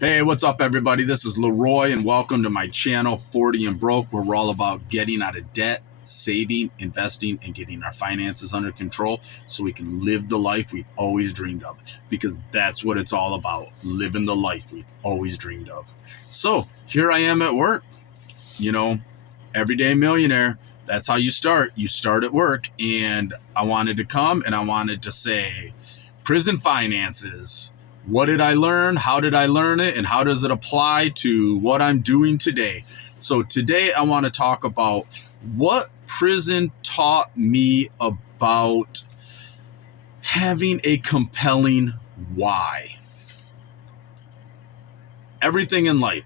Hey, what's up, everybody? This is Leroy, and welcome to my channel, 40 and Broke, where we're all about getting out of debt, saving, investing, and getting our finances under control so we can live the life we've always dreamed of. Because that's what it's all about, living the life we've always dreamed of. So here I am at work, everyday millionaire. That's how you start. You start at work, and I wanted to come and I wanted to say, prison finances. What did I learn? How did I learn it? And how does it apply to what I'm doing today? So today I want to talk about what prison taught me about having a compelling why. Everything in life,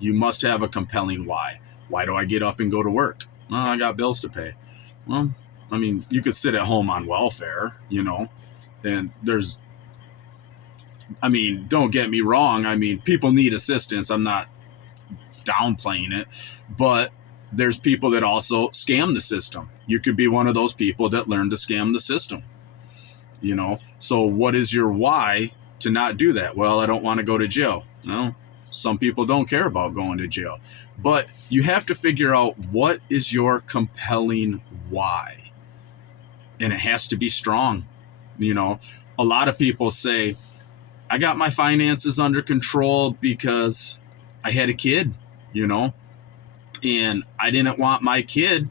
you must have a compelling why. Why do I get up and go to work? Well, I got bills to pay. Well, you could sit at home on welfare, and don't get me wrong. People need assistance. I'm not downplaying it, but there's people that also scam the system. You could be one of those people that learn to scam the system, So what is your why to not do that? Well, I don't want to go to jail. Well, some people don't care about going to jail, but you have to figure out what is your compelling why. And it has to be strong. A lot of people say, I got my finances under control because I had a kid, and I didn't want my kid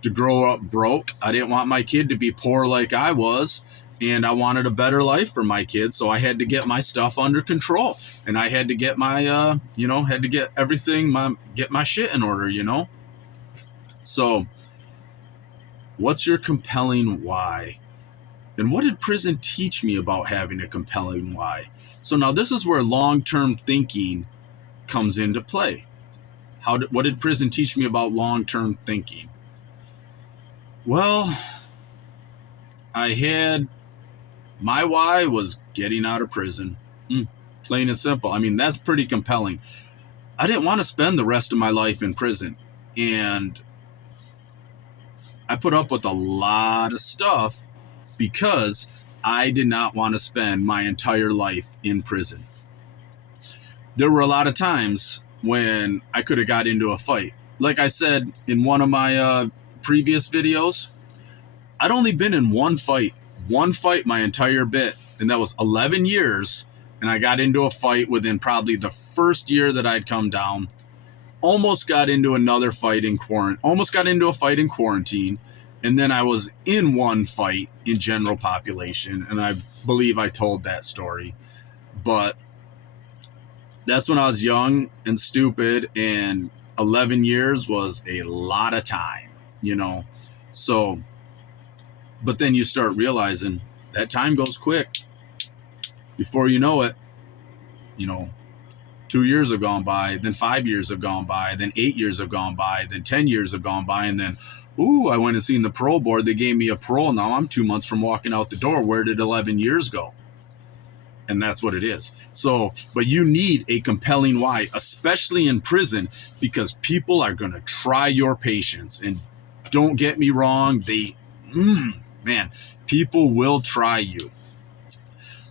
to grow up broke. I didn't want my kid to be poor like I was, and I wanted a better life for my kid. So I had to get my stuff under control, and I had to get my, had to get everything, get my shit in order, So what's your compelling why? And what did prison teach me about having a compelling why? So now this is where long-term thinking comes into play. What did prison teach me about long-term thinking? Well, my why was getting out of prison. Plain and simple. That's pretty compelling. I didn't want to spend the rest of my life in prison. And I put up with a lot of stuff because I did not want to spend my entire life in prison. There were a lot of times when I could have got into a fight. Like I said in one of my previous videos, I'd only been in one fight my entire bit, and that was 11 years, and I got into a fight within probably the first year that I'd come down. Almost got into another fight in quarantine, and then I was in one fight in general population, and I believe I told that story. But that's when I was young and stupid, and 11 years was a lot of time, So, but then you start realizing that time goes quick. Before you know it, 2 years have gone by, then 5 years have gone by, then 8 years have gone by, then 10 years have gone by, and then I went and seen the parole board. They gave me a parole. Now I'm 2 months from walking out the door. Where did 11 years go? And that's what it is. So, but you need a compelling why, especially in prison, because people are going to try your patience. And don't get me wrong, people will try you.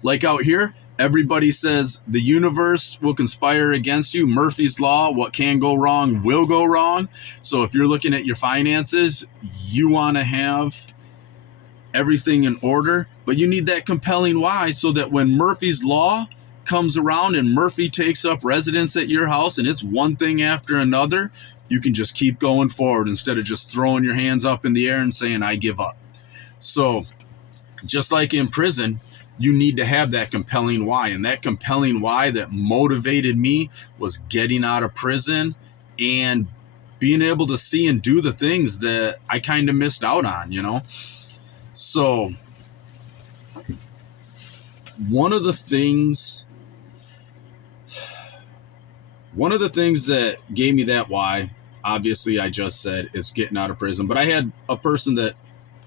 Like out here, everybody says the universe will conspire against you. Murphy's Law, what can go wrong will go wrong. So if you're looking at your finances, you want to have everything in order, but you need that compelling why so that when Murphy's Law comes around and Murphy takes up residence at your house and it's one thing after another, you can just keep going forward instead of just throwing your hands up in the air and saying, I give up. So just like in prison, you need to have that compelling why. And that compelling why that motivated me was getting out of prison and being able to see and do the things that I kind of missed out on, So one of the things that gave me that why, obviously I just said, is getting out of prison. But I had a person that,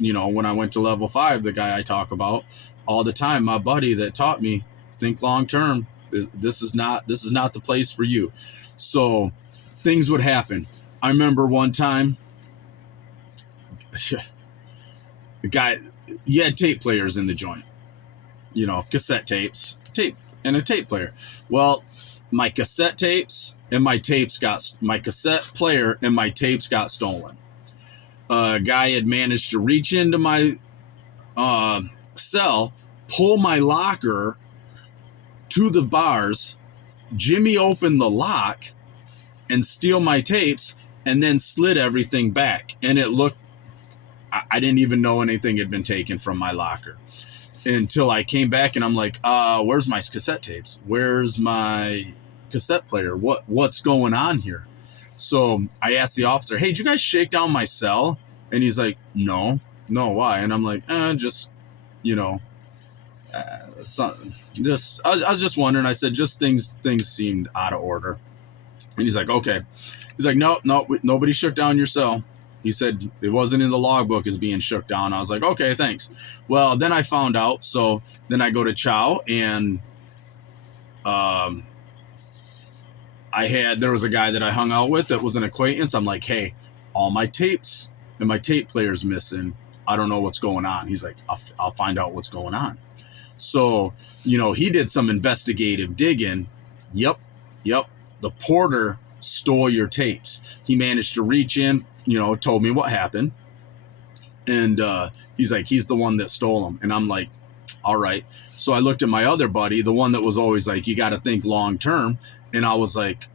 when I went to level 5, the guy I talk about all the time, my buddy that taught me, think long term. This is not the place for you. So things would happen. I remember one time, the guy, you had tape players in the joint, cassette tapes, and a tape player. Well, my cassette tapes and my cassette player and my tapes got stolen. A guy had managed to reach into my cell, pull my locker to the bars, Jimmy opened the lock and steal my tapes, and then slid everything back. And it looked, I didn't even know anything had been taken from my locker until I came back, and I'm like, where's my cassette tapes? Where's my cassette player? What's going on here? So I asked the officer, hey, did you guys shake down my cell? And he's like, no, why? And I'm like, just, you know, I was just wondering. I said, just things seemed out of order. And he's like, okay. He's like, no, nobody shook down your cell. He said it wasn't in the logbook as being shook down. I was like, okay, thanks. Well, then I found out. So then I go to Chow, and there was a guy that I hung out with that was an acquaintance. I'm like, hey, all my tapes and my tape player's missing. I don't know what's going on. He's like, I'll find out what's going on. So, you know, he did some investigative digging. Yep. The porter stole your tapes. He managed to reach in, you know, told me what happened. And he's like, he's the one that stole them. And I'm like, all right. So I looked at my other buddy, the one that was always like, you got to think long term. And I was like,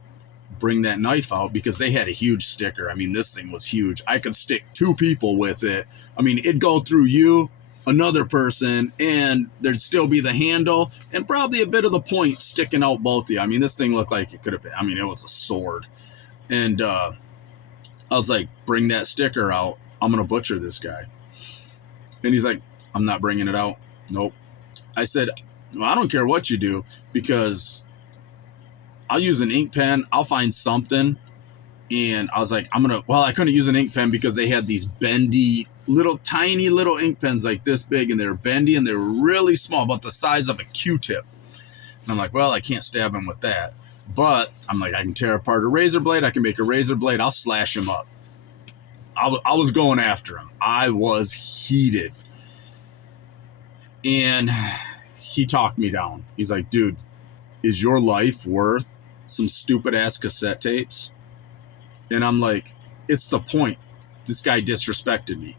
bring that knife out, because they had a huge sticker. I mean, this thing was huge. I could stick 2 people with it. I mean, it'd go through you, another person, and there'd still be the handle and probably a bit of the point sticking out both of you. I mean, this thing looked like it could have been, I mean, it was a sword. And I was like, bring that sticker out. I'm going to butcher this guy. And he's like, I'm not bringing it out. Nope. I said, well, I don't care what you do, because I'll use an ink pen. I'll find something. And I was like, I couldn't use an ink pen because they had these bendy, tiny little ink pens like this big, and they were bendy, and they were really small, about the size of a Q-tip. And I'm like, well, I can't stab him with that. But I'm like, I can tear apart a razor blade. I can make a razor blade. I'll slash him up. I was going after him. I was heated. And he talked me down. He's like, dude, is your life worth some stupid ass cassette tapes? And I'm like, it's the point. This guy disrespected me.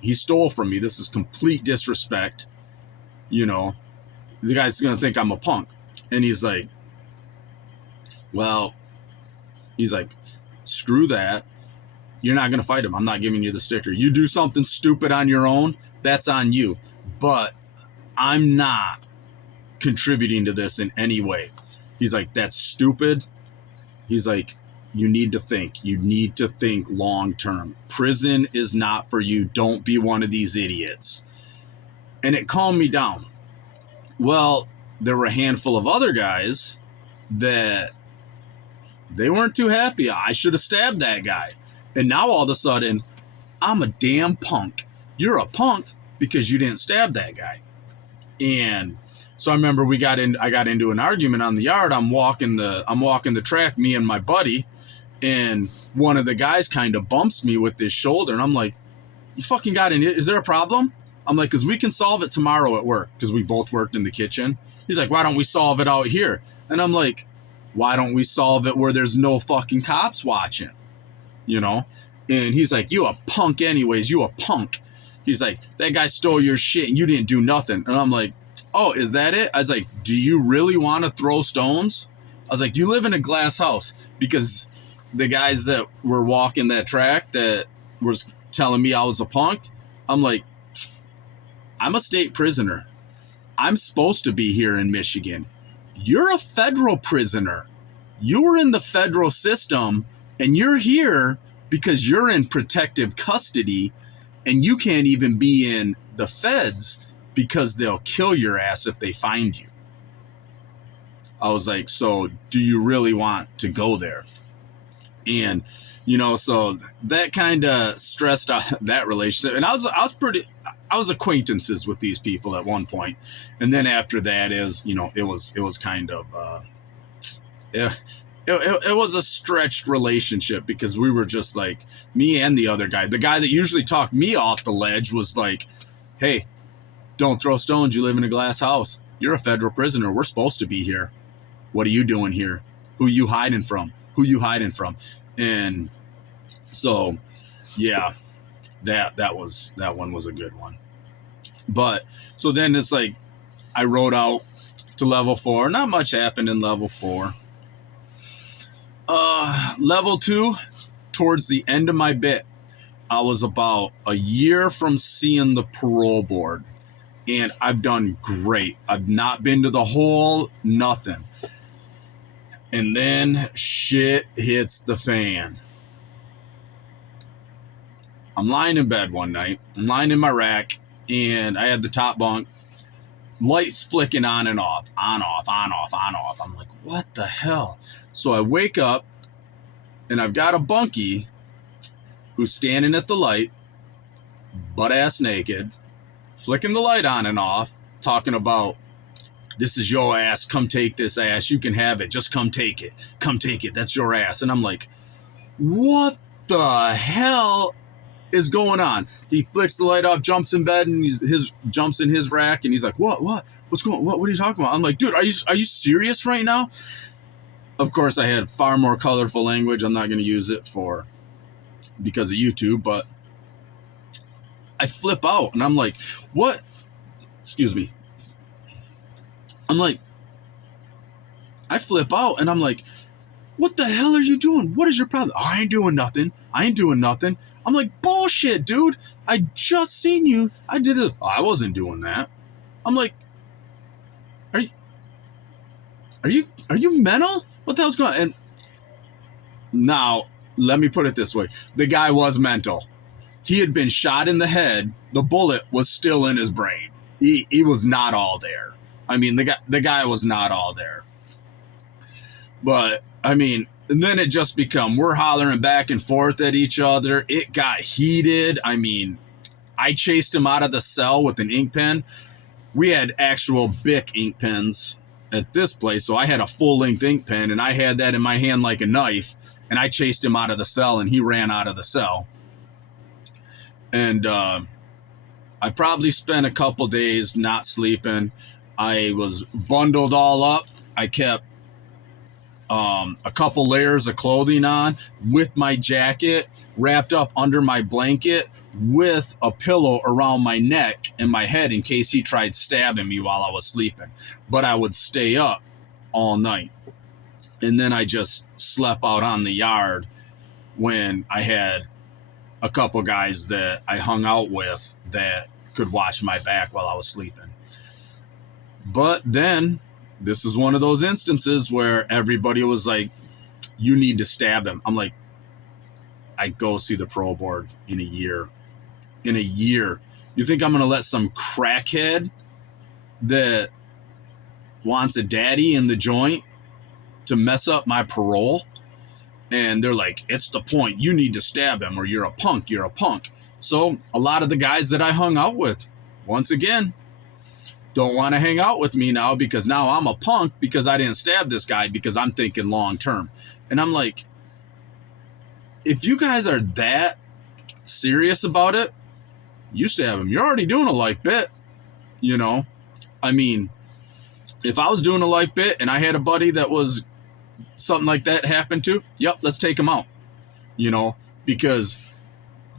He stole from me. This is complete disrespect. You know, the guy's going to think I'm a punk. And he's like, screw that. You're not going to fight him. I'm not giving you the sticker. You do something stupid on your own, that's on you. But I'm not contributing to this in any way. He's like, that's stupid. He's like, you need to think. You need to think long term. Prison is not for you. Don't be one of these idiots. And it calmed me down. Well, there were a handful of other guys that they weren't too happy. I should have stabbed that guy. And now all of a sudden, I'm a damn punk. You're a punk because you didn't stab that guy. And so I remember I got into an argument on the yard. I'm walking the track, me and my buddy, and one of the guys kind of bumps me with his shoulder, and I'm like, you fucking got in it. Is there a problem? I'm like, because we can solve it tomorrow at work, because we both worked in the kitchen. He's like, why don't we solve it out here? And I'm like, why don't we solve it where there's no fucking cops watching? You know? And he's like, you a punk anyways. You a punk. He's like, that guy stole your shit and you didn't do nothing. And I'm like, oh, is that it? I was like, do you really want to throw stones? I was like, you live in a glass house. Because the guys that were walking that track that was telling me I was a punk, I'm like, I'm a state prisoner. I'm supposed to be here in Michigan. You're a federal prisoner. You're in the federal system, and you're here because you're in protective custody, and you can't even be in the feds because they'll kill your ass if they find you. I was like, so do you really want to go there? And, you know, so that kind of stressed out that relationship. And I was acquaintances with these people at one point. And then after that it was kind of, it was a stretched relationship, because we were just like, me and the other guy, the guy that usually talked me off the ledge, was like, hey, don't throw stones. You live in a glass house. You're a federal prisoner. We're supposed to be here. What are you doing here? Who you hiding from? Who you hiding from? And so, yeah, that one was a good one. But so then it's like I rode out to level 4. Not much happened in level 4. Level 2, towards the end of my bit, I was about a year from seeing the parole board, and I've done great. I've not been to the hole, nothing. And then shit hits the fan. I'm lying in bed one night. I'm lying in my rack, and I had the top bunk. Lights flicking on and off, on, off, on, off, on, off. I'm like, what the hell? So I wake up, and I've got a bunkie who's standing at the light, butt-ass naked, flicking the light on and off, talking about, this is your ass, come take this ass, you can have it, just come take it, that's your ass. And I'm like, what the hell is going on? He flicks the light off, jumps in bed, and jumps in his rack, and he's like, what's going on? What are you talking about? I'm like, dude, are you serious right now? Of course, I had far more colorful language. I'm not going to use it because of YouTube, but I flip out, and I'm like, what? Excuse me. I'm like, I flip out, and I'm like, what the hell are you doing? What is your problem? Oh, I ain't doing nothing. I'm like, bullshit, dude. I just seen you. I did it. Oh, I wasn't doing that. I'm like, are you mental? What the hell's going on? And now, let me put it this way. The guy was mental. He had been shot in the head. The bullet was still in his brain. He was not all there. I mean, the guy was not all there. But, I mean, and then it just become, we're hollering back and forth at each other. It got heated. I mean, I chased him out of the cell with an ink pen. We had actual Bic ink pens at this place, so I had a full-length ink pen, and I had that in my hand like a knife, and I chased him out of the cell, and he ran out of the cell. And I probably spent a couple days not sleeping. I was bundled all up. I kept a couple layers of clothing on with my jacket wrapped up under my blanket with a pillow around my neck and my head in case he tried stabbing me while I was sleeping. But I would stay up all night. And then I just slept out on the yard when I had a couple guys that I hung out with that could watch my back while I was sleeping. But then this is one of those instances where everybody was like, you need to stab him. I'm like, I go see the parole board in a year. In a year. You think I'm going to let some crackhead that wants a daddy in the joint to mess up my parole? And they're like, it's the point. You need to stab him or you're a punk. You're a punk. So a lot of the guys that I hung out with, once again, don't want to hang out with me now because now I'm a punk because I didn't stab this guy because I'm thinking long term. And I'm like, if you guys are that serious about it, you stab him. You're already doing a light bit, you know? I mean, if I was doing a light bit and I had a buddy that was something like that happened to, yep, let's take him out, you know, because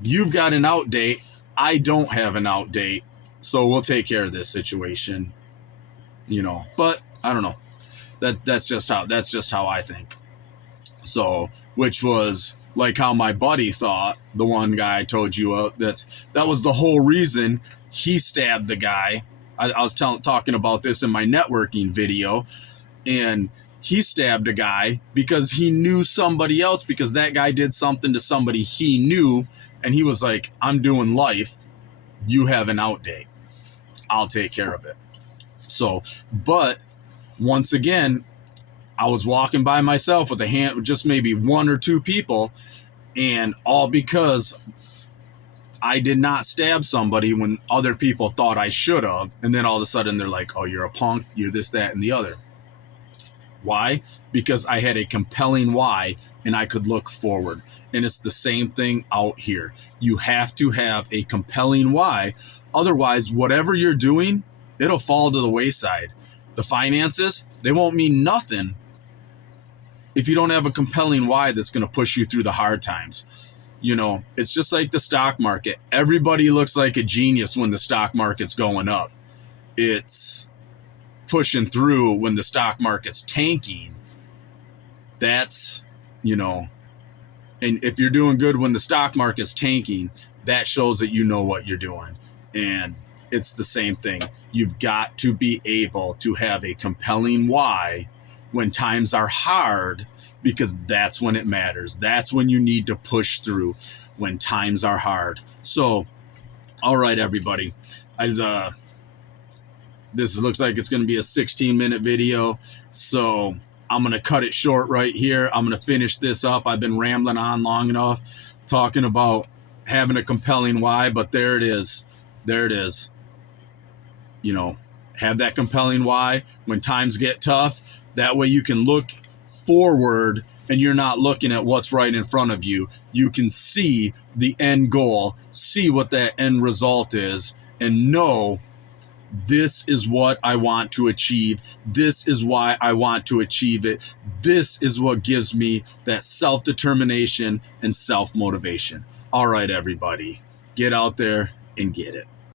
you've got an out date. I don't have an out date. So we'll take care of this situation, you know, but I don't know. That's just how I think. So, which was like how my buddy thought, the one guy I told you that was the whole reason he stabbed the guy. I was talking about this in my networking video, and he stabbed a guy because he knew somebody else, because that guy did something to somebody he knew, and he was like, I'm doing life. You have an out date. I'll take care of it. So, but once again, I was walking by myself with just maybe one or two people, and all because I did not stab somebody when other people thought I should have. And then all of a sudden they're like, oh, you're a punk, you're this, that, and the other. Why? Because I had a compelling why and I could look forward. And it's the same thing out here. You have to have a compelling why. Otherwise, whatever you're doing, it'll fall to the wayside. the finances, they won't mean nothing if you don't have a compelling why that's going to push you through the hard times. You know, it's just like the stock market. Everybody looks like a genius when the stock market's going up. It's pushing through when the stock market's tanking. That's, you know, and if you're doing good when the stock market's tanking, that shows that you know what you're doing. And it's the same thing. You've got to be able to have a compelling why when times are hard, because that's when it matters. That's when you need to push through, when times are hard. So, all right, everybody. This looks like it's going to be a 16-minute video. So I'm going to cut it short right here. I'm going to finish this up. I've been rambling on long enough talking about having a compelling why, but there it is. There it is. You know, have that compelling why when times get tough. That way you can look forward and you're not looking at what's right in front of you. You can see the end goal, see what that end result is, and know this is what I want to achieve. This is why I want to achieve it. This is what gives me that self-determination and self-motivation. All right, everybody, get out there and get it.